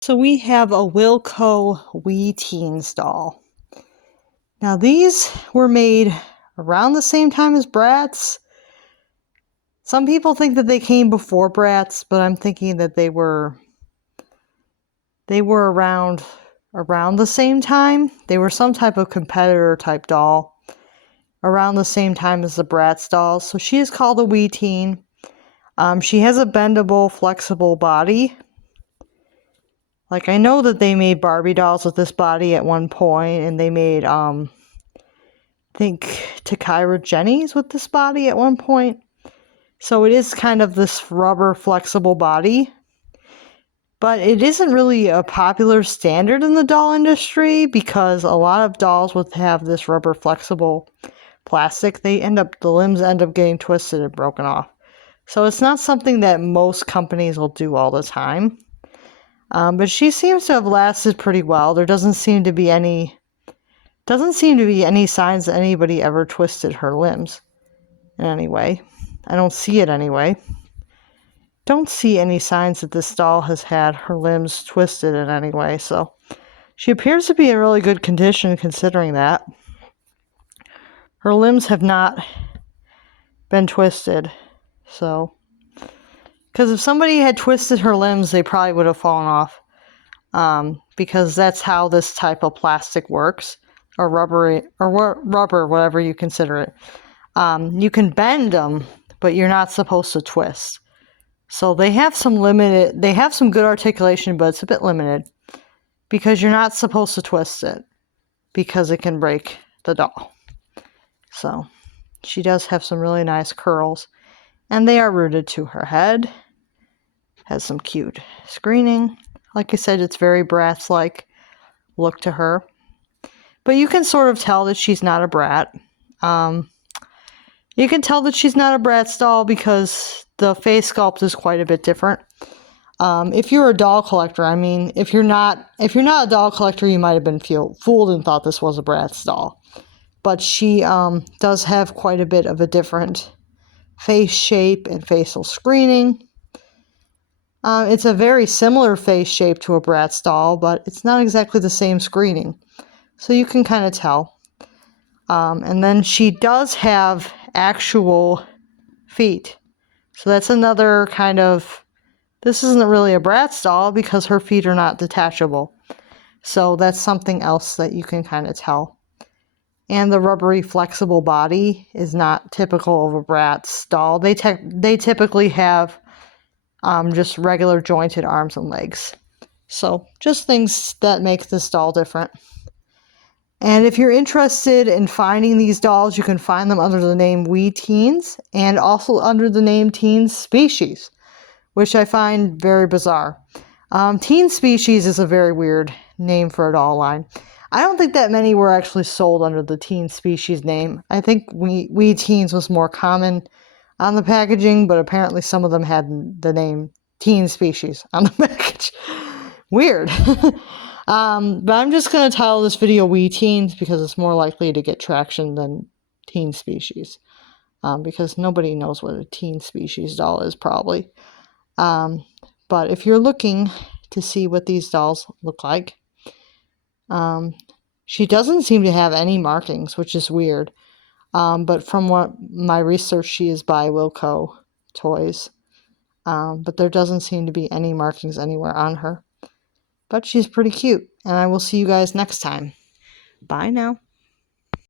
So we have a Wilco Wee Teens doll. Now these were made around the same time as Bratz. Some people think that they came before Bratz, but I'm thinking that they were around the same time. They were some type of competitor type doll around the same time as the Bratz dolls. So she is called a Wee Teen. She has a bendable, flexible body. Like, I know that they made Barbie dolls with this body at one point, and they made, I think, Takara Jennies with this body at one point. So it is kind of this rubber, flexible body. But it isn't really a popular standard in the doll industry because a lot of dolls would have this rubber, flexible plastic. The limbs end up getting twisted and broken off. So it's not something that most companies will do all the time. But she seems to have lasted pretty well. There doesn't seem to be any signs that anybody ever twisted her limbs in any way. I don't see it anyway. Don't see any signs that this doll has had her limbs twisted in any way, so she appears to be in really good condition considering that. Her limbs have not been twisted, so... Because if somebody had twisted her limbs, they probably would have fallen off. Because that's how this type of plastic works, or rubber, whatever you consider it. You can bend them, but you're not supposed to twist. So they have some good articulation, but it's a bit limited because you're not supposed to twist it because it can break the doll. So she does have some really nice curls, and they are rooted to her head. Has some cute screening. Like I said, it's very Bratz-like look to her. But you can sort of tell that she's not a Brat. You can tell that she's not a Bratz doll because the face sculpt is quite a bit different. If you're a doll collector, I mean, if you're not a doll collector, you might have been fooled and thought this was a Bratz doll. But she does have quite a bit of a different face shape and facial screening. It's a very similar face shape to a Bratz doll, but it's not exactly the same screening. So you can kind of tell. And then she does have actual feet. So that's another kind of... This isn't really a Bratz doll because her feet are not detachable. So that's something else that you can kind of tell. And the rubbery, flexible body is not typical of a Bratz doll. They typically have just regular jointed arms and legs. So just things that make this doll different. And if you're interested in finding these dolls, you can find them under the name Wee Teens and also under the name Teen Species, which I find very bizarre. Teen Species is a very weird name for a doll line. I don't think that many were actually sold under the Teen Species name. I think Wee Teens was more common on the packaging, but apparently some of them had the name Teen Species on the package. Weird. But I'm just going to title this video Wee Teens because it's more likely to get traction than Teen Species. Because nobody knows what a Teen Species doll is, probably. But if you're looking to see what these dolls look like, she doesn't seem to have any markings, which is weird. But from what my research, she is by Wilco Toys. But there doesn't seem to be any markings anywhere on her. But she's pretty cute, and I will see you guys next time. Bye now.